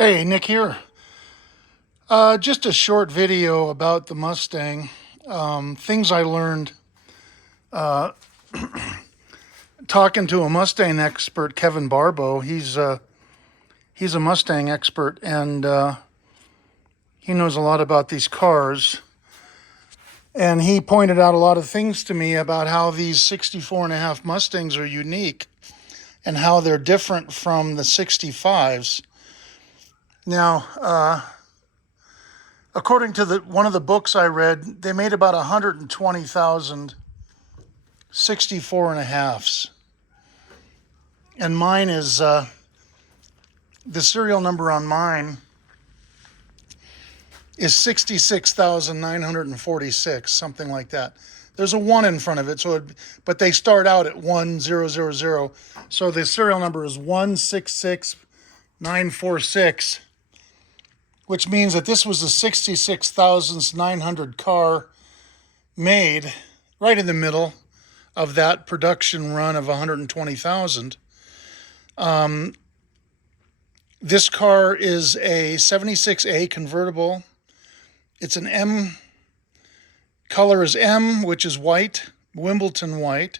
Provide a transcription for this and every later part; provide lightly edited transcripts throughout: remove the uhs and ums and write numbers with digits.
Hey, Nick here. Just a short video about the Mustang. Things I learned talking to a Mustang expert, Kevin Barbo. He's a Mustang expert, and he knows a lot about these cars. And he pointed out a lot of things to me about how these 64 and a half Mustangs are unique and how they're different from the 65s. Now, according to one of the books I read, they made about 120,000 64 and a halves. And mine is, the serial number on mine is 66,946, something like that. There's a 1 in front of it, but they start out at 1000. So the serial number is 166946, which means that this was the 66,900 car made right in the middle of that production run of 120,000. This car is a 76A convertible. It's an M, color is M, which is white, Wimbledon white.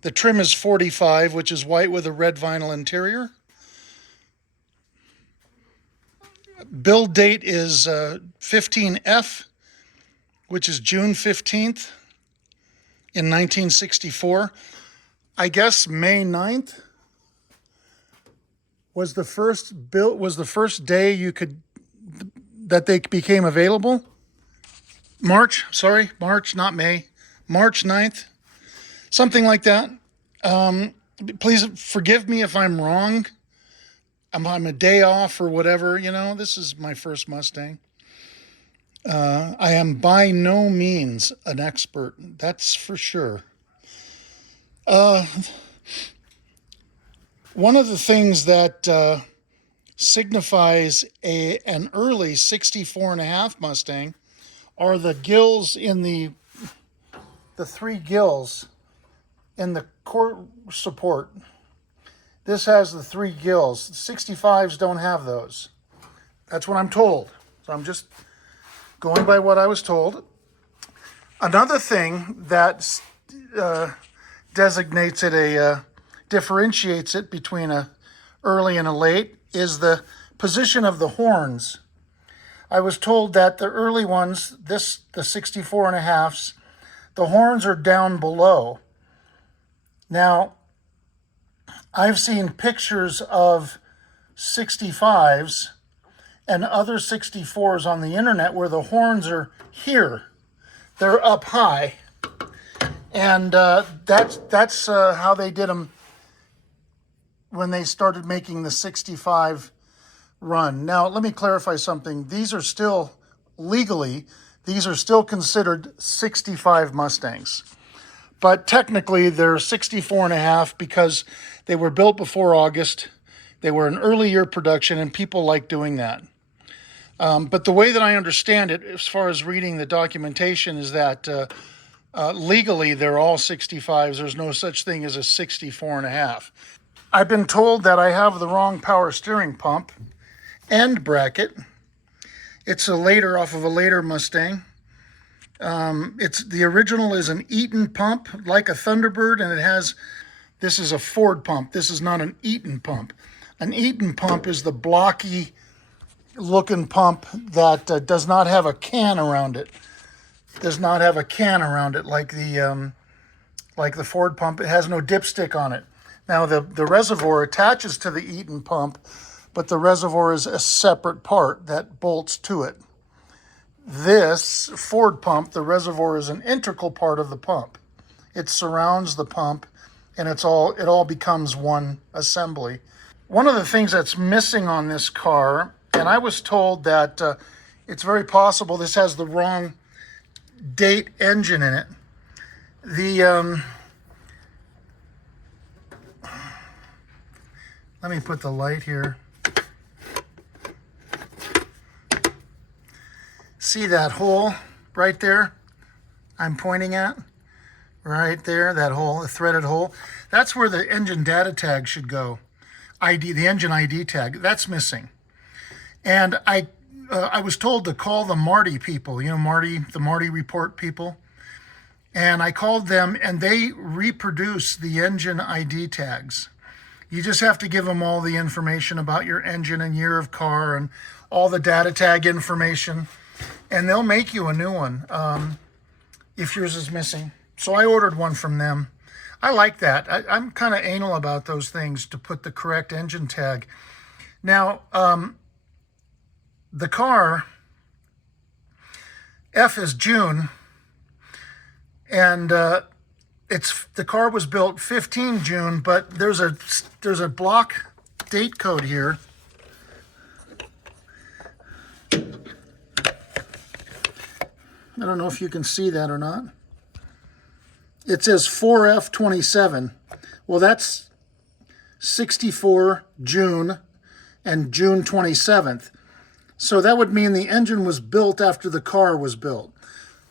The trim is 45, which is white with a red vinyl interior. Build date is 15F, which is June 15th in 1964. I guess May 9th was the first day that they became available. March, not May. March 9th, something like that. Please forgive me if I'm wrong. I'm a day off or whatever, this is my first Mustang. I am by no means an expert, that's for sure. One of the things that signifies an early 64 and a half Mustang are the gills in the 3 gills in the core support. This has the 3 gills. 65s don't have those. That's what I'm told. So I'm just going by what I was told. Another thing that designates it differentiates it between a early and a late is the position of the horns. I was told that the early ones, the 64 and a halves, the horns are down below. Now, I've seen pictures of 65s and other 64s on the internet where the horns are here. They're up high. And that's how they did them when they started making the 65 run. Now, let me clarify something. These are still, legally, considered 65 Mustangs. But technically, they're 64 and a half because they were built before August. They were an early year production, and people like doing that. But the way that I understand it, as far as reading the documentation, is that legally they're all 65s. There's no such thing as a 64 and a half. I've been told that I have the wrong power steering pump end bracket. It's off of a later Mustang. The original is an Eaton pump, like a Thunderbird, and this is a Ford pump. This is not an Eaton pump. An Eaton pump is the blocky looking pump that does not have a can around it. Like the Ford pump. It has no dipstick on it. Now the reservoir attaches to the Eaton pump, but the reservoir is a separate part that bolts to it. This Ford pump, the reservoir is an integral part of the pump. It surrounds the pump, and it all becomes one assembly. One of the things that's missing on this car, and I was told that it's very possible this has the wrong date engine in it. Let me put the light here. See that hole right there I'm pointing at? Right there, that hole, the threaded hole. That's where the engine data tag should go. The engine ID tag, that's missing. And I was told to call the Marty people, you know, the Marty Report people. And I called them, and they reproduce the engine ID tags. You just have to give them all the information about your engine and year of car and all the data tag information, and they'll make you a new one if yours is missing. So I ordered one from them. I like that. I'm kind of anal about those things, to put the correct engine tag. Now, the car, F is June, and the car was built 15 June, but there's a block date code here. I don't know if you can see that or not. It says 4F27. Well, that's 64 June and June 27th. So that would mean the engine was built after the car was built.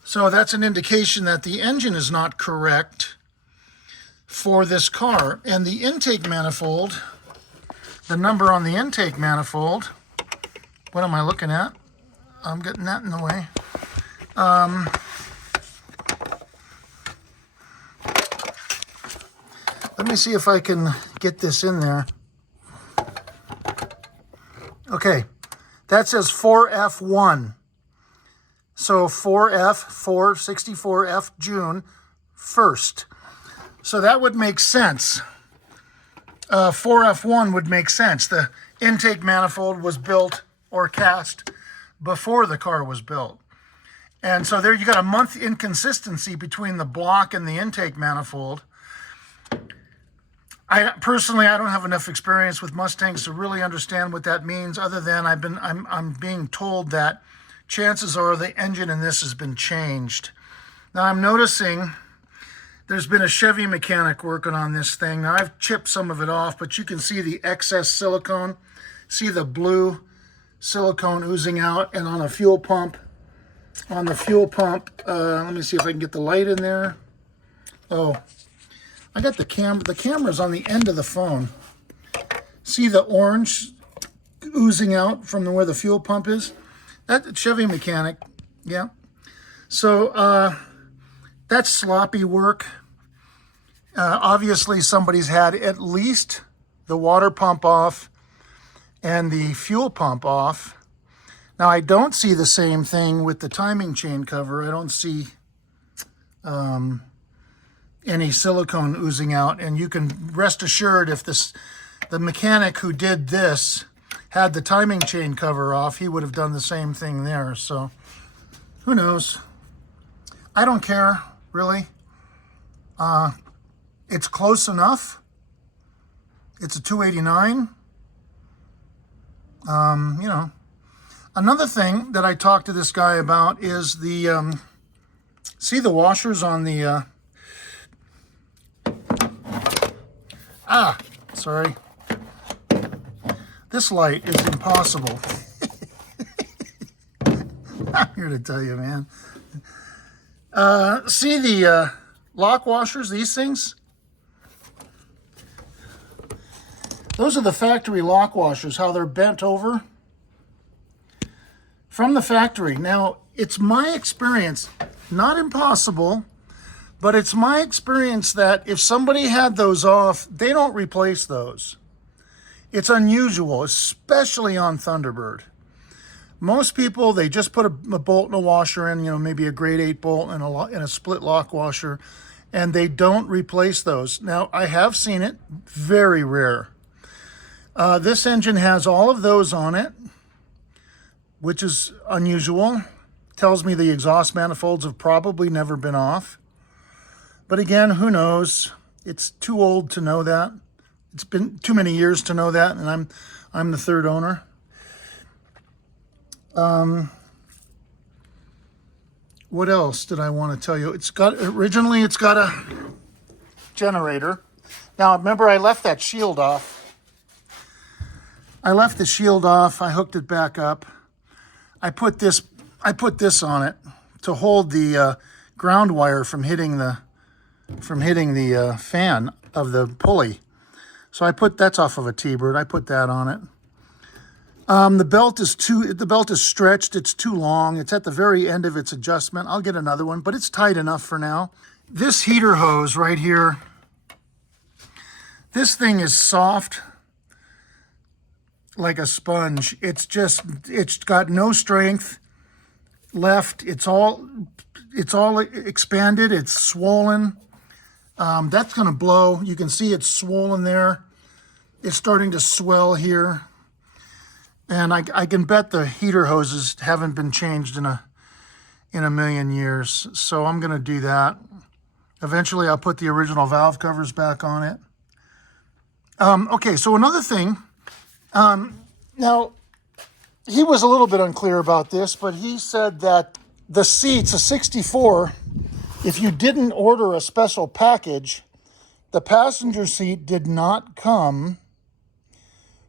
So that's an indication that the engine is not correct for this car. And the intake manifold, the number on the intake manifold, what am I looking at? I'm getting that in the way. Let me see if I can get this in there. Okay, that says 4F1. So 464F June 1st. So that would make sense. 4F1 would make sense. The intake manifold was built or cast before the car was built. And so there you got a month inconsistency between the block and the intake manifold. Personally, I don't have enough experience with Mustangs to really understand what that means, other than I'm being told that chances are the engine in this has been changed. Now I'm noticing there's been a Chevy mechanic working on this thing. Now I've chipped some of it off, but you can see the excess silicone. See the blue silicone oozing out, and on the fuel pump, let me see if I can get the light in there. Oh, I got the camera's on the end of the phone. See the orange oozing out from where the fuel pump is? That's Chevy mechanic, yeah. So that's sloppy work. Obviously somebody's had at least the water pump off and the fuel pump off. Now I don't see the same thing with the timing chain cover. I don't see any silicone oozing out, and you can rest assured if the mechanic who did this had the timing chain cover off, he would have done the same thing there. So who knows? I don't care, really. It's close enough. It's a 289. You know, another thing that I talked to this guy about is the see the washers on the sorry. This light is impossible. I'm here to tell you, man. See the lock washers, these things? Those are the factory lock washers, how they're bent over from the factory. Now, it's my experience, not impossible, but it's my experience that if somebody had those off, they don't replace those. It's unusual, especially on Thunderbird. Most people, they just put a bolt and a washer in, you know, maybe a grade 8 bolt and a split lock washer, and they don't replace those. Now, I have seen it, very rare. This engine has all of those on it, which is unusual. Tells me the exhaust manifolds have probably never been off. But again, who knows? It's too old to know that. It's been too many years to know that, and I'm the third owner. What else did I want to tell you? Originally it's got a generator. Now remember, I left that shield off. I left the shield off. I hooked it back up. I put this on it to hold the ground wire from hitting the fan of the pulley. So that's off of a T-Bird. I put that on it. The belt is stretched. It's too long. It's at the very end of its adjustment. I'll get another one, but it's tight enough for now. This heater hose right here, this thing is soft like a sponge. It's got no strength left. It's all expanded. It's swollen. That's going to blow. You can see it's swollen there. It's starting to swell here. And I can bet the heater hoses haven't been changed in a million years. So I'm going to do that. Eventually I'll put the original valve covers back on it. Okay, so another thing. Now, he was a little bit unclear about this, but he said that the seats, a 64, if you didn't order a special package, the passenger seat did not come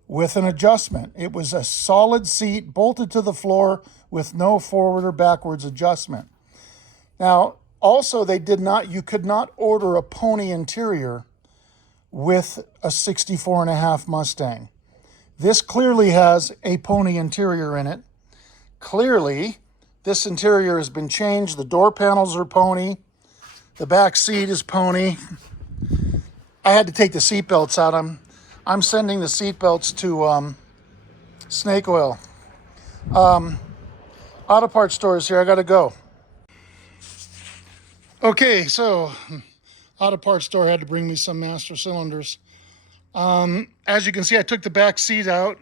with an adjustment. It was a solid seat bolted to the floor with no forward or backwards adjustment. Now, also you could not order a pony interior with a 64.5 Mustang. This clearly has a pony interior in it. Clearly, this interior has been changed. The door panels are pony. The back seat is pony. I had to take the seat belts out. I'm sending the seat belts to Snake Oil. Auto parts stores here. I got to go. Okay, so auto parts store had to bring me some master cylinders. As you can see, I took the back seat out.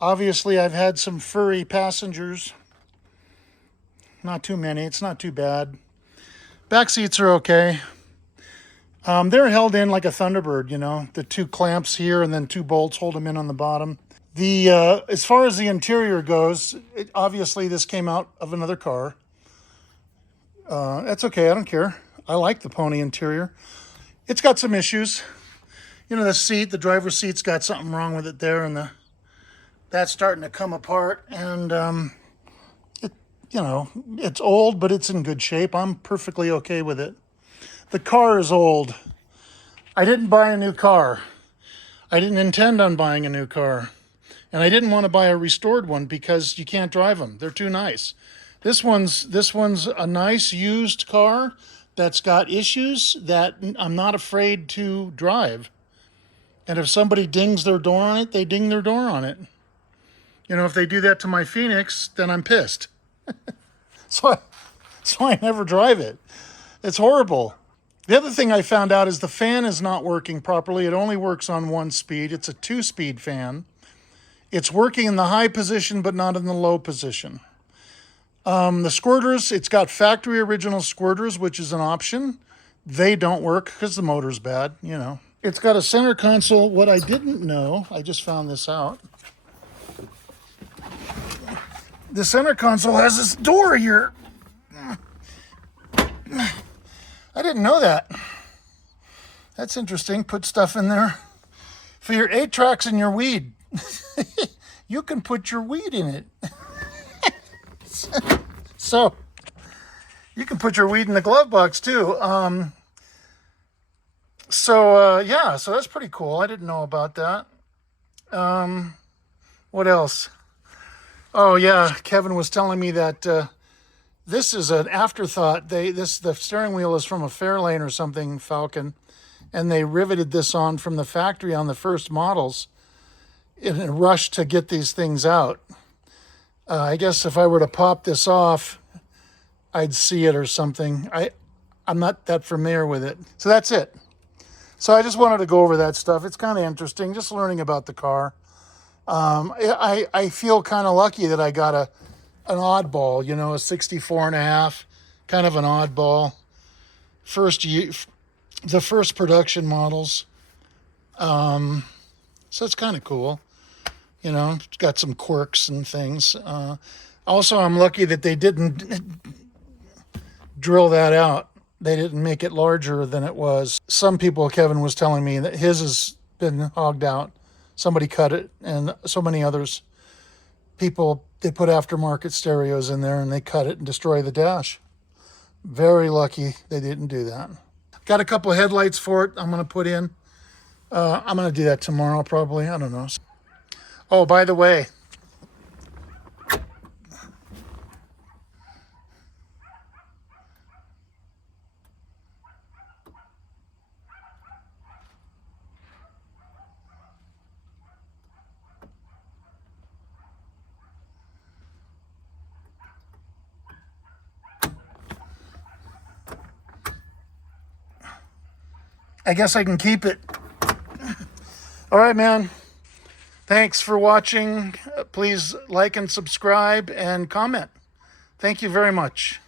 Obviously, I've had some furry passengers. Not too many. It's not too bad. Back seats are okay. They're held in like a Thunderbird, you know, the two clamps here and then two bolts hold them in on the bottom. As far as the interior goes, obviously this came out of another car. That's okay. I don't care. I like the pony interior. It's got some issues. You know, the driver's seat's got something wrong with it there, and that's starting to come apart. And it's old, but it's in good shape. I'm perfectly okay with it. The car is old. I didn't buy a new car. I didn't intend on buying a new car. And I didn't want to buy a restored one because you can't drive them. They're too nice. This one's a nice used car that's got issues that I'm not afraid to drive. And if somebody dings their door on it, they ding their door on it. You know, if they do that to my Phoenix, then I'm pissed. So I never drive it. It's horrible. The other thing I found out is the fan is not working properly. It only works on one speed. It's a 2-speed fan. It's working in the high position, but not in the low position. The squirters, it's got factory original squirters, which is an option. They don't work because the motor's bad, you know. It's got a center console. What I didn't know, I just found this out. The center console has this door here. I didn't know that. That's interesting. Put stuff in there. For your 8-tracks and your weed. You can put your weed in it. So, you can put your weed in the glove box too. So that's pretty cool. I didn't know about that. What else? Oh yeah, Kevin was telling me that this is an afterthought. The steering wheel is from a Fairlane or something, Falcon, and they riveted this on from the factory on the first models in a rush to get these things out. I guess if I were to pop this off, I'd see it or something. I'm not that familiar with it. So that's it. So I just wanted to go over that stuff. It's kind of interesting, just learning about the car. I feel kind of lucky that I got an oddball, you know, a 64.5, kind of an oddball. The first production models. So it's kind of cool. You know, it's got some quirks and things. Also, I'm lucky that they didn't drill that out. They didn't make it larger than it was. Some people, Kevin was telling me, that his has been hogged out. Somebody cut it, and so many others. People, they put aftermarket stereos in there, and they cut it and destroy the dash. Very lucky they didn't do that. Got a couple of headlights for it I'm going to put in. I'm going to do that tomorrow, probably. I don't know. Oh, by the way, I guess I can keep it. All right, man. Thanks for watching. Please like and subscribe and comment. Thank you very much.